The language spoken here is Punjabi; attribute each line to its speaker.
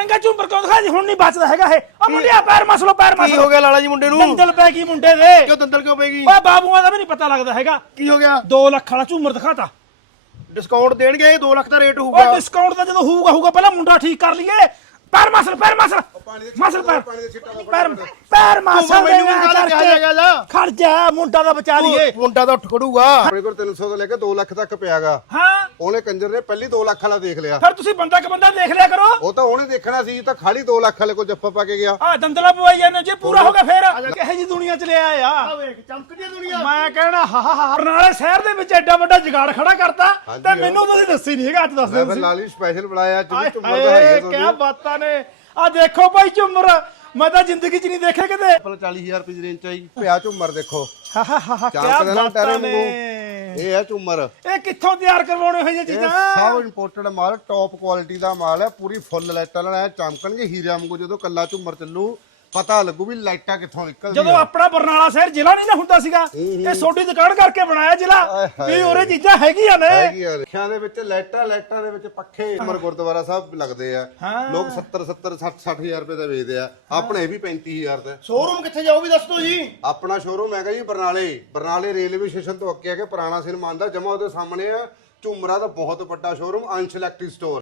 Speaker 1: ਮਹਿੰਗਾ ਝੂਮਰ ਕਿਉਂ ਦਿਖਾ ਜੀ ਹੁਣ ਨਹੀਂ ਬਚਦਾ ਹੈਗਾ ਇਹ ਆ ਮੁੰਡਿਆ ਪੈਰ ਮਸਲੋ ਪੈਰ ਮਸਲੋ
Speaker 2: ਕੀ ਹੋ ਗਿਆ ਲਾਲਾ ਜੀ ਮੁੰਡੇ ਨੂੰ
Speaker 1: ਦੰਦਲ ਪੈ ਗਈ ਮੁੰਡੇ ਦੇ
Speaker 2: ਕਿਉਂ ਦੰਦਲ ਕਿਉਂ ਪੈਗੀ
Speaker 1: ਓਏ ਬਾਬੂਆਂ ਦਾ ਵੀ ਨਹੀਂ ਪਤਾ ਲੱਗਦਾ ਹੈਗਾ
Speaker 2: ਕੀ ਹੋ ਗਿਆ
Speaker 1: 2 ਲੱਖ ਵਾਲਾ ਝੂਮਰ ਦਿਖਾਤਾ
Speaker 2: ਡਿਸਕਾਊਂਟ ਦੇਣਗੇ 2 ਲੱਖ ਦਾ ਰੇਟ
Speaker 1: ਓਏ
Speaker 2: ਹੋਊਗਾ
Speaker 1: ਡਿਸਕਾਊਂਟ ਤਾਂ ਜਦੋਂ ਹੋਊਗਾ ਪਹਿਲਾਂ ਮੁੰਡਾ ਠੀਕ ਕਰ ਲਈਏ ਪੈਰ ਮਸਲ ਮਸਲ ਪੈਰ ਮਸਲ
Speaker 2: ਮੈਨੂੰ ਗੱਲ ਕਿਹਾ ਜਾਏਗਾ
Speaker 1: ਖੜ ਜਾ ਮੁੰਡਾ ਦਾ ਬਚਾ ਲਈਏ
Speaker 2: ਮੁੰਡਾ ਤਾਂ ਉੱਠ ਖੜੂਗਾ
Speaker 3: ਆਪਣੇ ਕੋਲ 300 ਤੋਂ ਲੈ ਕੇ 2 ਲੱਖ ਤੱਕ ਪਿਆਗਾ
Speaker 1: ਹਾਂ
Speaker 3: ਉਹਨੇ ਕੰਜਰ ਨੇ ਪਹਿਲੀ 2 ਲੱਖ ਵਾਲਾ ਦੇਖ ਲਿਆ
Speaker 1: ਫਿਰ ਤੁਸੀਂ ਬੰਦਾ ਕਿ ਬੰਦਾ ਦੇਖ ਲਿਆ ਕਰੋ
Speaker 3: ਉਹ ਤਾਂ ਉਹਨੇ ਦੇਖਣਾ ਸੀ ਤਾਂ ਖਾਲੀ 2 ਲੱਖ ਵਾਲੇ ਕੋਲ ਜੱਫਾ ਪਾ ਕੇ ਗਿਆ
Speaker 1: ਆ ਦੰਦਲਾ ਪਵਾਈ ਜਾਂਦੇ ਜੇ ਪੂਰਾ ਹੋ ਗਿਆ ਫੇਰ ਕਿਹੇ ਜੀ ਦੁਨੀਆ ਚ ਲਿਆ ਆ
Speaker 2: ਵੇਖ ਚਮਕਦੀ ਦੁਨੀਆ
Speaker 1: ਮੈਂ ਕਹਿਣਾ ਹਾ ਬਰਨਾਲੇ ਸ਼ਹਿਰ ਦੇ ਵਿੱਚ ਐਡਾ ਵੱਡਾ ਜੁਗਾੜ ਖੜਾ ਕਰਤਾ ਤੇ ਮੈਨੂੰ ਤੁਸੀਂ ਦੱਸੀ ਨਹੀਂ ਹੈਗਾ ਅੱਜ ਦੱਸ
Speaker 3: ਮੈਂ
Speaker 1: ਦਿਓ
Speaker 3: ਫਿਰ ਲਾਲੀ ਸਪੈਸ਼ਲ ਬੁਲਾਇਆ ਜਿਵੇਂ ਝੁੰਮਰ ਦਾ
Speaker 1: ਹਾਏ
Speaker 3: ਹੈਗਾ
Speaker 1: ਕਿਆ ਬਾਤਾਂ ਨੇ ਆ ਦੇਖੋ ਭਾਈ ਝੁੰਮਰ ਮੈਂ ਤਾਂ ਜ਼ਿੰਦਗੀ ਚ ਨਹੀਂ ਦੇਖਿਆ ਕਿਤੇ
Speaker 3: 40000 ਰੁਪਏ ਦੀ ਰੇਂਜ ਚ ਆਈ ਪਿਆ ਝੁੰਮਰ ਦੇਖੋ
Speaker 1: ਹਾ ਕਿਆ
Speaker 3: ਚਾਂਸ ਦੇ ਨਾਲ ਟੈਰੇ
Speaker 1: ਬਾਤਾਂ
Speaker 3: ਵਾਂਗੂ
Speaker 1: ਨੇ
Speaker 3: ਇਹ ਹੈ ਝੁੰਮਰ
Speaker 1: ਇਹ ਕਿੱਥੋਂ ਤਿਆਰ ਕਰਵਾਉਣੇ ਹੋਏ ਇਹ
Speaker 3: ਇਹ
Speaker 1: ਚੀਜ਼ਾਂ
Speaker 3: ਸਭ ਇੰਪੋਰਟਡ ਮਾਲ ਟੌਪ ਕੁਆਲਿਟੀ ਦਾ ਮਾਲ ਹੈ ਪੂਰੀ ਫੁੱਲ ਲਾਈਟਾਂ ਨਾਲ ਐ ਚਮਕਣਗੇ ਹੀਰਿਆਂ ਵਾਂਗੂ ਜਦੋਂ ਕੱਲਾ ਝੁੰਮਰ ਚੱਲੂ ਪਤਾ ਲੱਗੂ ਵੀ ਲਾਈਟਾਂ ਕਿੱਥੋਂ ਨਿਕਲਦੀਆਂ
Speaker 1: ਜਦੋਂ ਆਪਣਾ ਬਰਨਾਲਾ ਸ਼ਹਿਰ ਜ਼ਿਲ੍ਹਾ ਨਹੀਂ ਨਾ ਹੁੰਦਾ ਸੀਗਾ ਇਹ ਛੋਟੀ ਦੁਕਾਨ ਕਰਕੇ ਬਣਾਇਆ ਜ਼ਿਲ੍ਹਾ ਵੀ ਉਹਰੇ ਚੀਜ਼ਾਂ ਹੈਗੀਆਂ ਨੇ
Speaker 3: ਹੈਗੀਆਂ ਅੱਖਾਂ ਦੇ ਵਿੱਚ ਲਾਈਟਾਂ ਦੇ ਵਿੱਚ ਪੱਖੇ ਝੁੰਮਰ ਗੁਰਦੁਆਰਾ ਸਾਹਿਬ ਲੱਗਦੇ ਆ ਲੋਕ 70 60,000 ਰੁਪਏ ਦਾ ਵੇਚਦੇ ਆ ਆਪਣੇ ਵੀ 35000 ਦਾ
Speaker 2: ਸ਼ੋਰੂਮ ਕਿੱਥੇ ਜਾਊ ਵੀ ਦੱਸ ਦਿਓ ਜੀ
Speaker 3: ਆਪਣਾ ਸ਼ੋਰੂਮ ਹੈਗਾ ਜੀ ਬਰਨਾਲੇ ਰੇਲਵੇ ਸਟੇਸ਼ਨ ਤੋਂ ਅੱਗੇ ਆ ਕੇ ਪੁਰਾਣਾ ਸਿਨੇਮਾ ਆਂਦਾ ਜਮਾ ਉਹਦੇ ਸਾਹਮਣੇ ਆ ਝੁੰਮਰਾ ਦਾ ਬਹੁਤ ਵੱਡਾ ਸ਼ੋਰੂਮ ਅੰਸ਼ ਇਲੈਕਟ੍ਰਿਕ ਸਟੋਰ